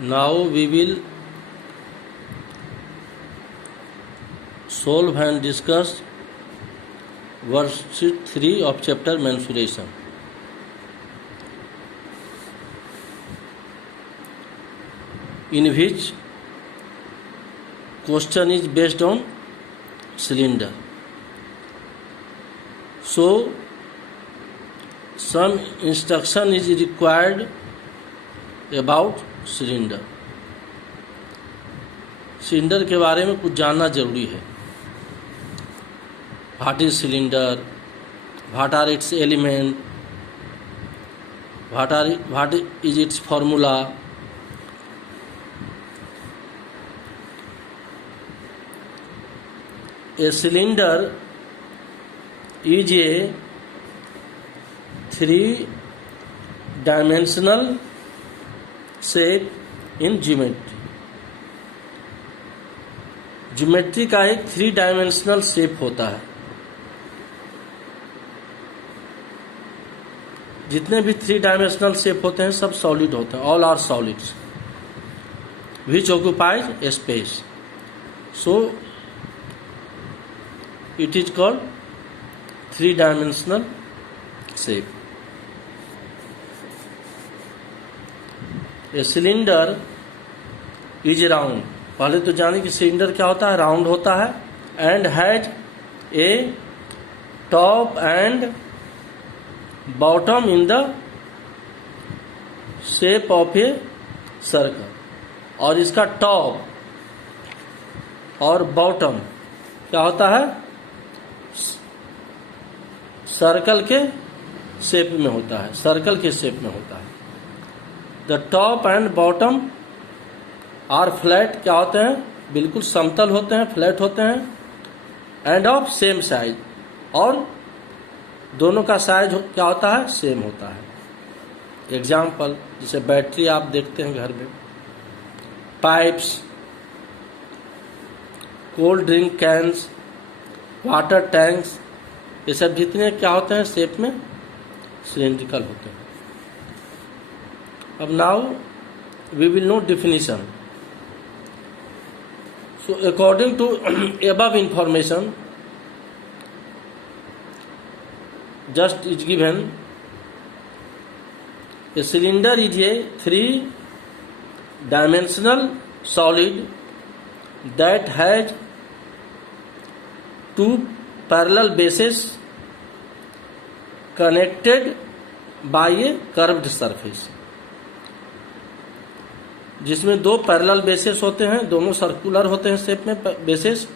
Now we will solve and discuss worksheet 3 of chapter mensuration. In which question is based on cylinder. So some instruction is required about cylinder. Cylinder के बारे में कुछ जानना जरूरी है. What is cylinder, what are its element, what is its formula. A cylinder is a three-dimensional shape in geometry. Geometry का एक 3 dimensional shape होता है. जितने भी 3 डायमेंशनल शेप होते हैं सब सॉलिड होते हैं. All are solids which occupies a space. So it is called 3-dimensional shape. A cylinder is round. पहले तो जाने कि सिलेंडर क्या होता है. राउंड होता है and has a top and bottom in the shape of a circle. और इसका टॉप और बॉटम क्या होता है, सर्कल के शेप में होता है. सर्कल के शेप में होता है. The top and bottom are flat. क्या होते हैं, बिल्कुल समतल होते हैं, फ्लैट होते हैं. End of same size. और दोनों का साइज क्या होता है, सेम होता है. एग्जाम्पल जैसे बैटरी आप देखते हैं घर में, pipes, cold drink cans, water tanks, ये सब जितने क्या होते हैं शेप में सिलेंड्रिकल होते हैं. अब now we will know definition. So according to above information just is given, a cylinder is a 3-dimensional solid that has 2 parallel bases connected by a curved surface. जिसमें 2 पैरेलल बेसेस होते हैं, दोनों circular होते हैं shape में bases,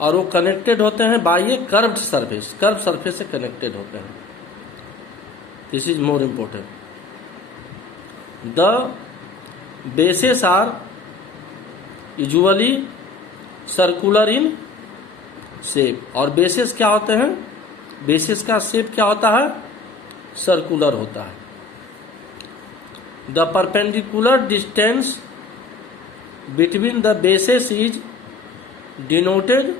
और वो connected होते हैं by a curved surface. Curve surface से कनेक्टेड होते हैं. This is more important. The bases are usually circular in shape. और बेसिस क्या होते हैं, बेसिस का शेप क्या होता है, सर्कुलर होता है. The perpendicular distance between the bases is denoted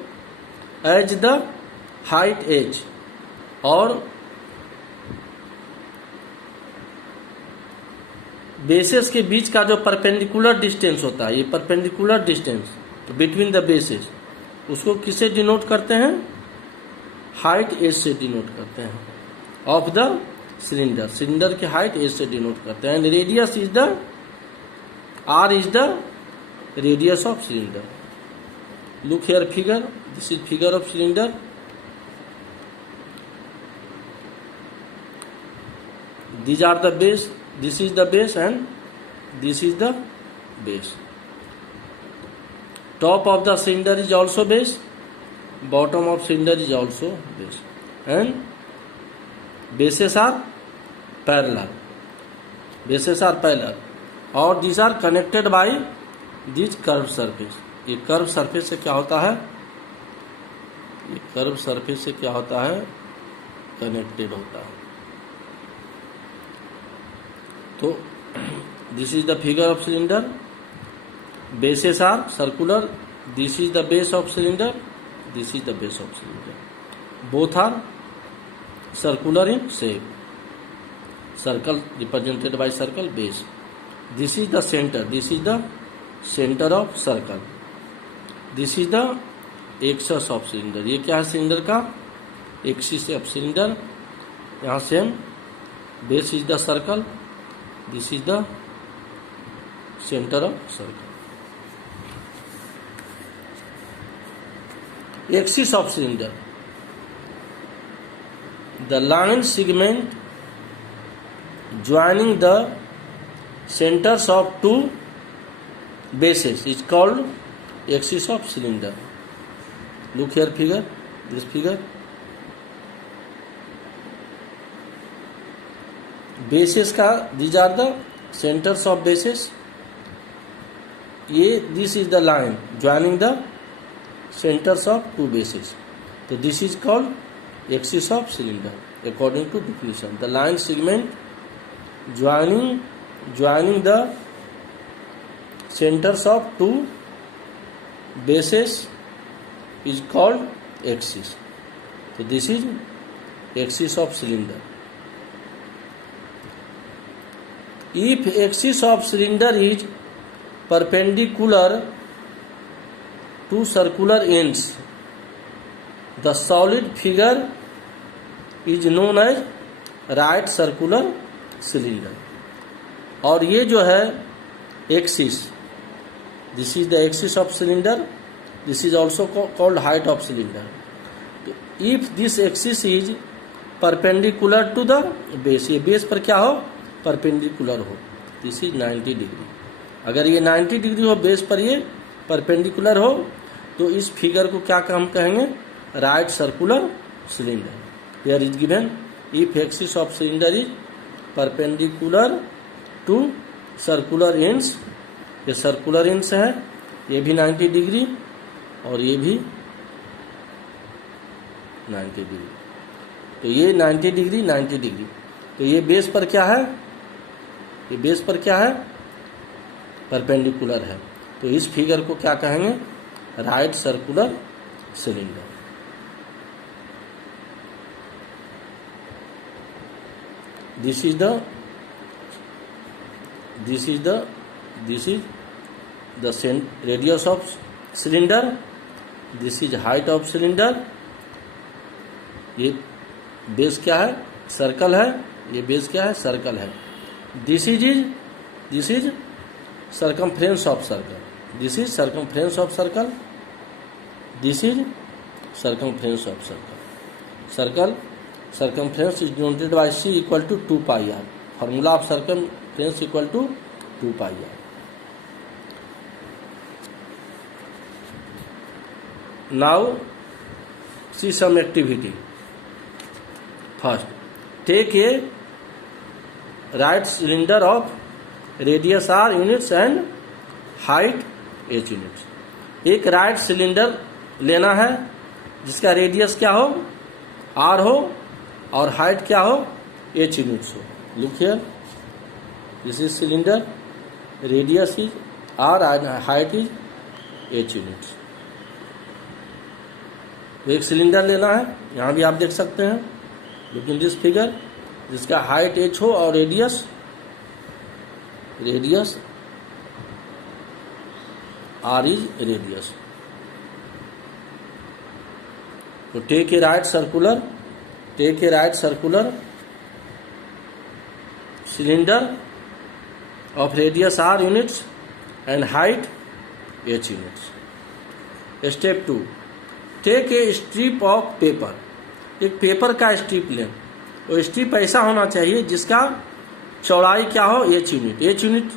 as the height h. और बेसेस के बीच का जो परपेंडिकुलर डिस्टेंस होता है, ये perpendicular distance between the bases, उसको किससे डिनोट करते हैं, हाइट एज से डिनोट करते हैं. ऑफ द सिलेंडर, सिलेंडर की हाइट एज से डिनोट करते हैं. And radius is the r is the radius of cylinder. Look here figure. This is figure of cylinder. These are the base. This is the base and this is the base. Top of the cylinder is also base, bottom of cylinder is also base, and bases are parallel. Bases are parallel, और these are connected by this curved surface. ये curved surface से क्या होता है, ये curved surface से क्या होता है, connected होता है. तो this is the figure of cylinder. Bases are circular. This is the base of cylinder. This is the base of cylinder. Both are circular in shape. Circle represented by circle base. This is the centre, this is the centre of circle, this is the axis of cylinder. ये क्या है cylinder का? Axis of cylinder. यहाँ same, base is the circle, this is the centre of circle. Axis of cylinder, the line segment joining the centers of two bases is called axis of cylinder. Look here figure, this figure. Bases का these are the centers of bases. ये this is the line joining the centers of two bases. So this is called axis of cylinder according to definition. The line segment joining the centers of two bases is called axis. So this is axis of cylinder. If axis of cylinder is perpendicular to circular ends, the solid figure is known as right circular cylinder. और ये जो है axis, this is the axis of cylinder, this is also called height of cylinder. If this axis is perpendicular to the base, ये base पर क्या हो? Perpendicular हो. This is 90 degree. अगर ये 90 डिग्री हो, बेस पर ये परपेंडिकुलर हो, तो इस फिगर को क्या हम कहेंगे? Right circular cylinder. Here is given if axis of cylinder is perpendicular to circular ends. ये सर्कुलर एंड्स है, ये भी 90 डिग्री और ये भी 90 डिग्री. तो ये 90 डिग्री 90 डिग्री. तो ये बेस पर क्या है? ये बेस पर क्या है? परपेंडिकुलर है. तो इस फिगर को क्या कहेंगे? Right circular cylinder. This is the radius of cylinder. This is height of cylinder. ये बेस क्या है? सर्कल है. ये बेस क्या है? सर्कल है. This is circumference of circle. This is circumference of circle. This is circumference of circle. Circumference is denoted by C equal to 2 pi r. Formula of circumference equal to 2 pi r. Now see some activity. First, take a right cylinder of radius r units and height h units. एक right cylinder लेना है जिसका radius क्या हो? r हो और height क्या हो? h यूनिट्स हो. Look here, this is cylinder, radius is r and height is h units. तो एक सिलेंडर लेना है, यहाँ भी आप देख सकते हैं. लेकिन दिस फिगर जिसका हाइट h हो और रेडियस r इज रेडियस. तो take a right circular cylinder of radius r units and height h units. Step 2, take a strip of paper. एक पेपर का स्ट्रिप लें. वो स्ट्रिप ऐसा होना चाहिए जिसका चौड़ाई क्या हो? h unit. h यूनिट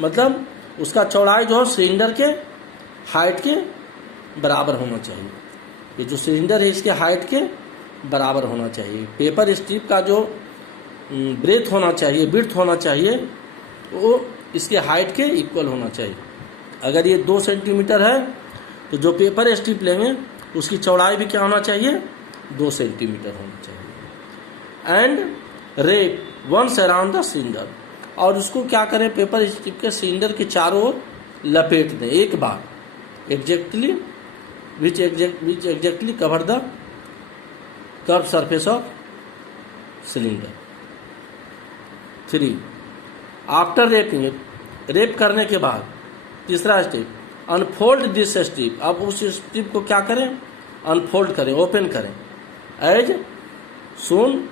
मतलब उसका चौड़ाई जो हो सिलेंडर के हाइट के बराबर होना चाहिए. ये जो सिलेंडर है इसके हाइट के बराबर होना चाहिए. पेपर स्ट्रिप का जो ब्रेथ होना चाहिए, विड्थ होना चाहिए, वो इसके हाइट के इक्वल होना चाहिए. अगर ये 2 सेंटीमीटर है तो जो पेपर स्ट्रिप लेंगे उसकी चौड़ाई भी क्या होना चाहिए? 2 सेंटीमीटर होना चाहिए. And wrap once around the cylinder. और उसको क्या करें? पेपर स्ट्रिप के सिलेंडर के चारों ओर लपेट दें एक बार. Exactly which exactly cover the curve surface of cylinder. 3, after wrapping wrap करने के बाद तीसरा स्टेप, अनफोल्ड दिस स्ट्रिप। अब उस स्ट्रिप को क्या करें, अनफोल्ड करें, ओपन करें, as shown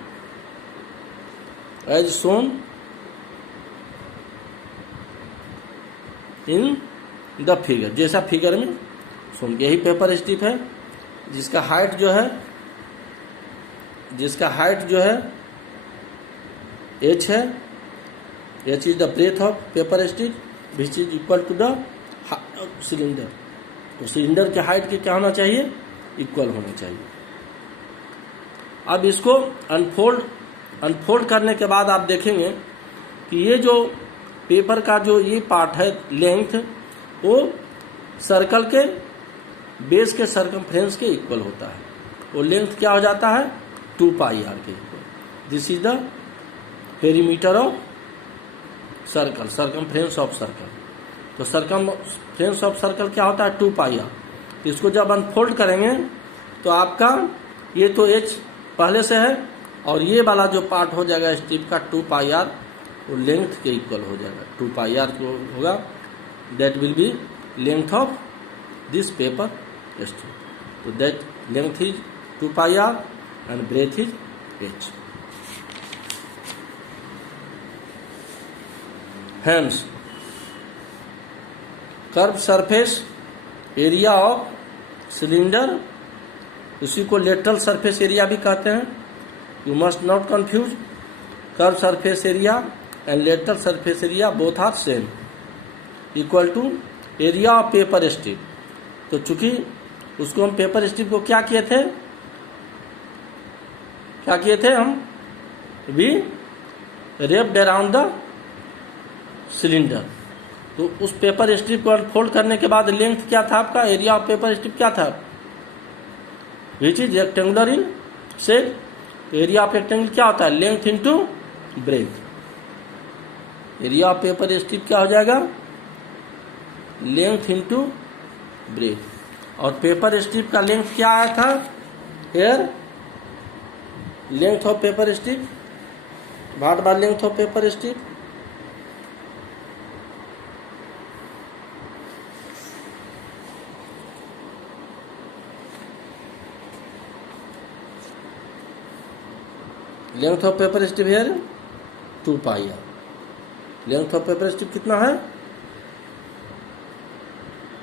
in the figure, जैसा फिगर में सुन। यही पेपर स्ट्रिप है जिसका हाइट जो है h है, h is the breadth of paper strip which is equal to the cylinder. तो सिलेंडर के हाइट के क्या होना चाहिए, इक्वल होना चाहिए। अब इसको अनफोल्ड करने के बाद आप देखेंगे कि ये जो पेपर का जो ये पार्ट है लेंथ, वो सर्कल के बेस के सर्कमफ्रेंस के इक्वल होता है। वो लेंथ क्या हो जाता है, 2 पाई आर के equal. This is the perimeter of circle, circumference of circle. तो सर्कमफ्रेंस ऑफ सर्कल क्या होता है, 2 पाई आर। तो इसको जब अनफोल्ड करेंगे तो आपका ये तो एच पहले से है, और ये वाला जो पार्ट हो जाएगा स्ट्रिप का 2 पाई आर, वो लेंथ के इक्वल हो जाएगा। 2 पाई आर जो होगा that will be length of this paper strip. तो that length is 2 pi R and breadth is h। Hence, curved surface area of cylinder, उसी को लेटरल सरफेस एरिया भी कहते हैं। You must not confuse, curve surface area and lateral surface area both are same, equal to area of paper strip. तो चूंकि उसको हम paper strip को क्या किए थे हम we wrapped around the cylinder. तो उस पेपर स्ट्रिप को फोल्ड करने के बाद लेंथ क्या था आपका, एरिया ऑफ पेपर स्ट्रिप क्या था, which is rectangular in shape. Area of rectangle क्या होता है, length into breadth. Area of paper strip क्या हो जाएगा, लेंथ इंटू ब्रेथ। और पेपर स्ट्रिप का लेंथ क्या आया था, here length of paper strip भाट बार length of paper strip. Length of paper strip है 2 pi R. Length of paper strip कितना है,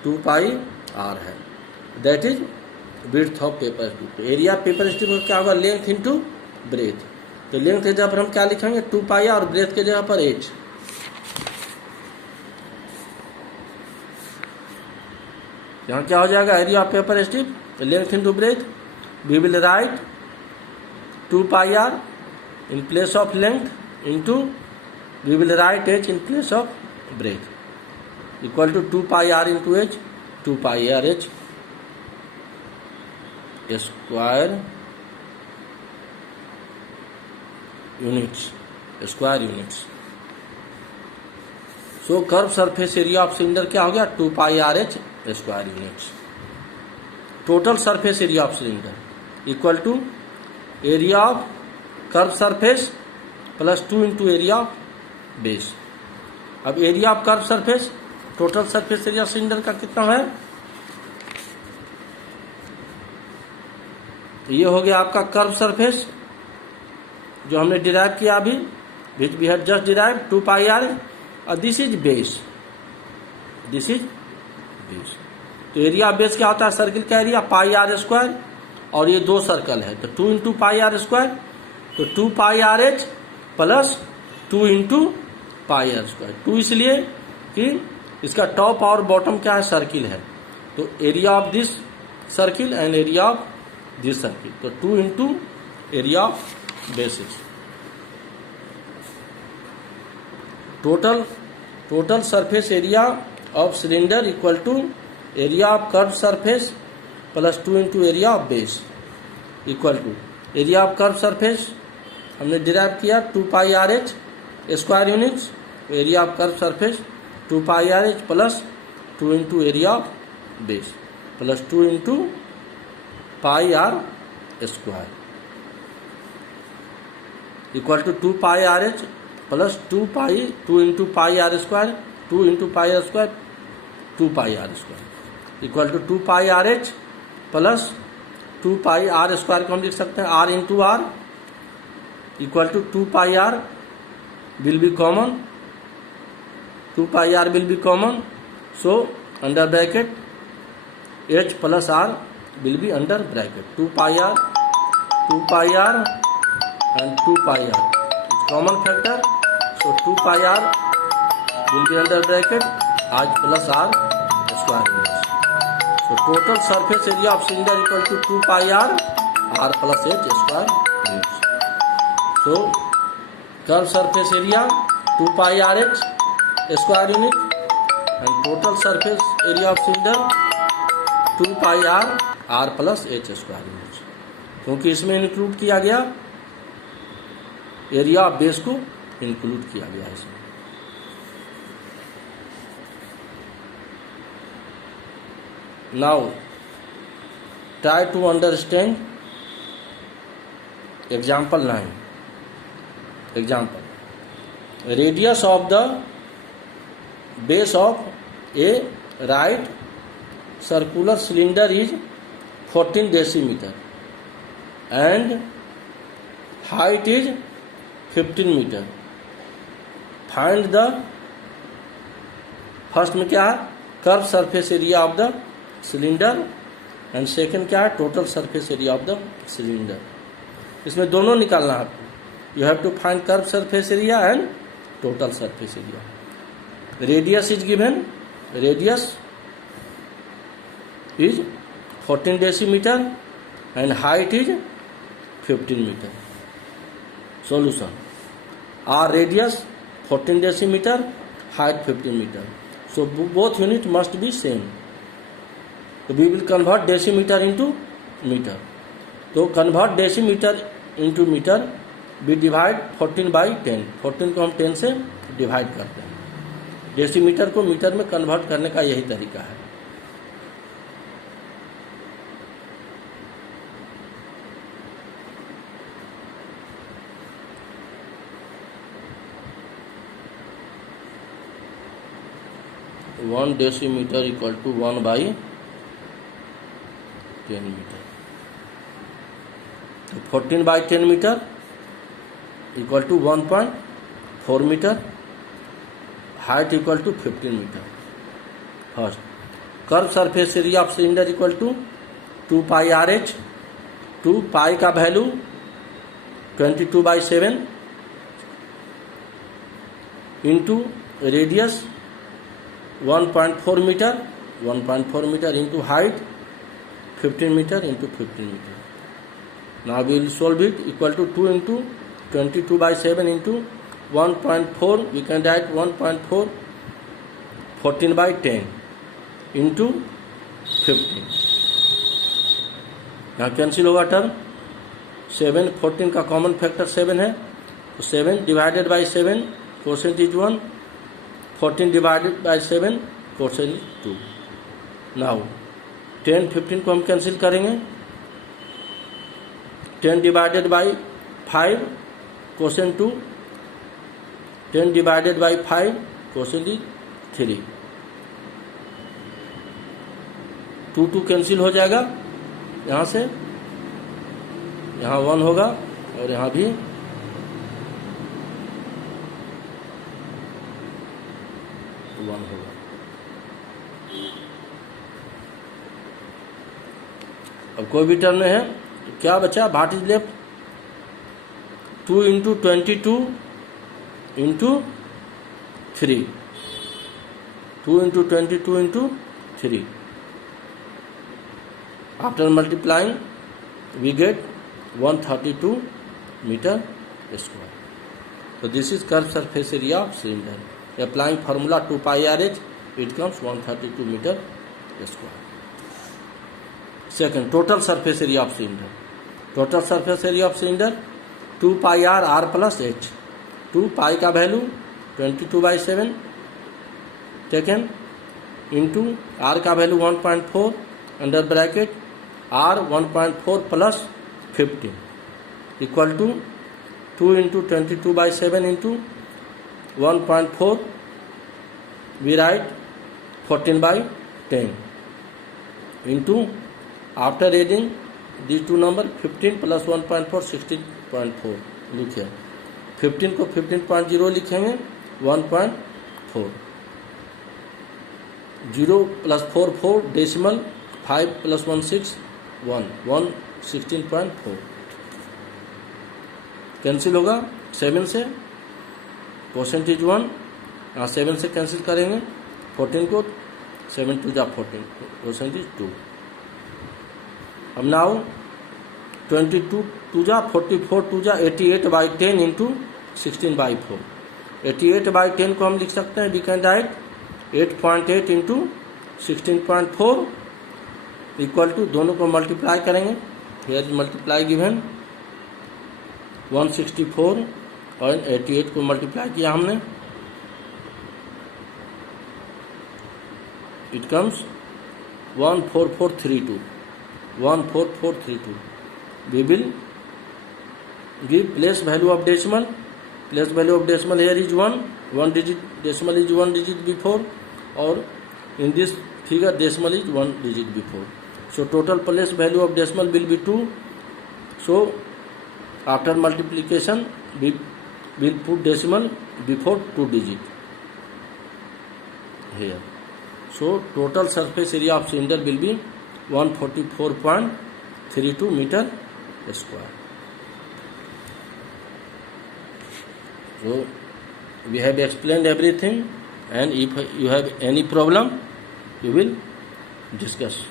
2 पाई आर है। That is width of paper strip. Area paper strip का क्या होगा, लेंथ इंटू ब्रेथ। तो लेंथ के जगह पर हम क्या लिखेंगे, 2 पाई आर, और ब्रेथ के जगह पर h। यहां क्या हो जाएगा, area of paper strip length into breadth. We will write 2 pi r in place of length into we will write h in place of breadth equal to 2 pi r into h, 2 pi r h square units, square units. So curved surface area of cylinder क्या हो गया, 2 pi r h square units. Total surface area of cylinder equal to area of curve surface plus 2 into area of base. अब area of curve surface, total surface area cylinder का कितना है, तो ये हो गया आपका कर्व सरफेस जो हमने डिराइव किया अभी, which we have just derive 2 pi R. और this is base, this is base. तो एरिया ऑफ बेस क्या होता है, सर्किल का एरिया पाई आर स्क्वायर, और ये 2 सर्कल है तो 2 इंटू पाई आर स्क्वायर। तो 2 pi R H plus 2 into pi are square. 2 इसलिए कि इसका टॉप और बॉटम क्या है, सर्किल है। तो area of this circle and area of this circle, तो 2 into area of basis. Total surface area of cylinder equal to area of curve surface plus 2 into area of base equal to area of curve surface हमने derive किया 2 pi are H square units. Area of curve surface 2 pi R H plus 2 into area of base plus 2 into pi are square equal to 2 pi R H plus 2 into pi are square 2 into pi are square 2 pi are square equal to 2 pi R H plus 2 pi are square को हम लिख सकते हैं r into r equal to 2 pi r will be common 2 pi r will be common so under bracket h plus r will be under bracket 2 pi r and 2 pi r is common factor, so 2 pi r will be under bracket h plus r square units. So total surface area of cylinder equal to 2 pi r plus h square units. So curved surface area 2 pi r h square unit and total surface area of cylinder 2 pi r plus h square units. क्योंकि इसमें include किया गया area of base को include किया गया है इसमें। Now try to understand example 9। Example radius of the base of a right circular cylinder is 14 decimetre and height is 15 meter. Find the first में क्या है curve surface area of the cylinder and second क्या है total surface area of the cylinder. इसमें दोनों निकालना है आपको। You have to find curve surface area and total surface area. Radius is given, radius is 14 decimetre and height is 15 meter. Solution: R radius 14 decimeter, height 15 meter. So both unit must be same. So we will convert decimeter into meter. तो convert decimeter into meter, we divide 14 by 10. 14 को हम 10 से divide करते हैं। Decimetre को metre में convert करने का यही तरीका है। One decimetre equal to 1 by 10 metre. तो 14 by 10 metre equal to 1.4 metre, height equal to 15 metre. First curve surface area of cylinder equal to 2 pi are h. 2 pi का value 22/7 into radius 1.4 metre, 1.4 metre into height 15 metre into 15 metre. Now we will solve it equal to 2 into 22/7 into 1.4, we can right 1.4 14/10 into 15। यहाँ cancel होगा term 7, 14 का common factor 7 है, तो 7 divided by 7 quotient is 1, 14 divided by 7 quotient is 2। Now 10, 15 को हम cancel करेंगे। 10 divided by 5 quotient 2, 10 divided by 5 quotient is 3। 2 cancel हो जाएगा, यहाँ से यहाँ 1 होगा और यहाँ भी 1 होगा। अब कोई भी टर्म है, क्या बचा? What is left? 2 into 22 into 3, 2 into 22 into 3। After multiplying we get 132 metre square. So this is curved surface area of cylinder. Applying formula 2 pi RH, it comes 132 meter square. Second, total surface area of cylinder. Total surface area of cylinder 2 pi r plus h. 2 pi का value 22/7 taken into r का value 1.4 under bracket r 1.4 plus 50 equal to 2 into 22/7 into 1.4 we write 14/10 into, after adding these two number 15 plus 1.4 16.4 लिखे, 15 को 15.0 लिखेंगे 1.4, 0 plus 4 4 decimal, 5 plus 1 6 1 16.4 cancel होगा 7 से, percentage 1 यहाँ 7 से cancel करेंगे, 14 को 7 2 जा 14, परसेंटेज 2। अब नाउ 22 2 जा 44 2 जा 88/10 इंटू 16/4। 88/10 को हम लिख सकते हैं, we can write 8.8 into 16.4 equal to, दोनों को मल्टीप्लाई करेंगे, हियर मल्टीप्लाई गिवन 164 और 88 को मल्टीप्लाई किया हमने, it comes 14432, 14432। We will give place value of decimal, place value of decimal here is 1 digit, decimal is 1 digit before, और in this figure decimal is 1 digit before, so total place value of decimal will be 2, so after multiplication we will put decimal before 2 digit here, so total surface area of cylinder will be 144.32 meter square. So we have explained everything, and if you have any problem you will discuss.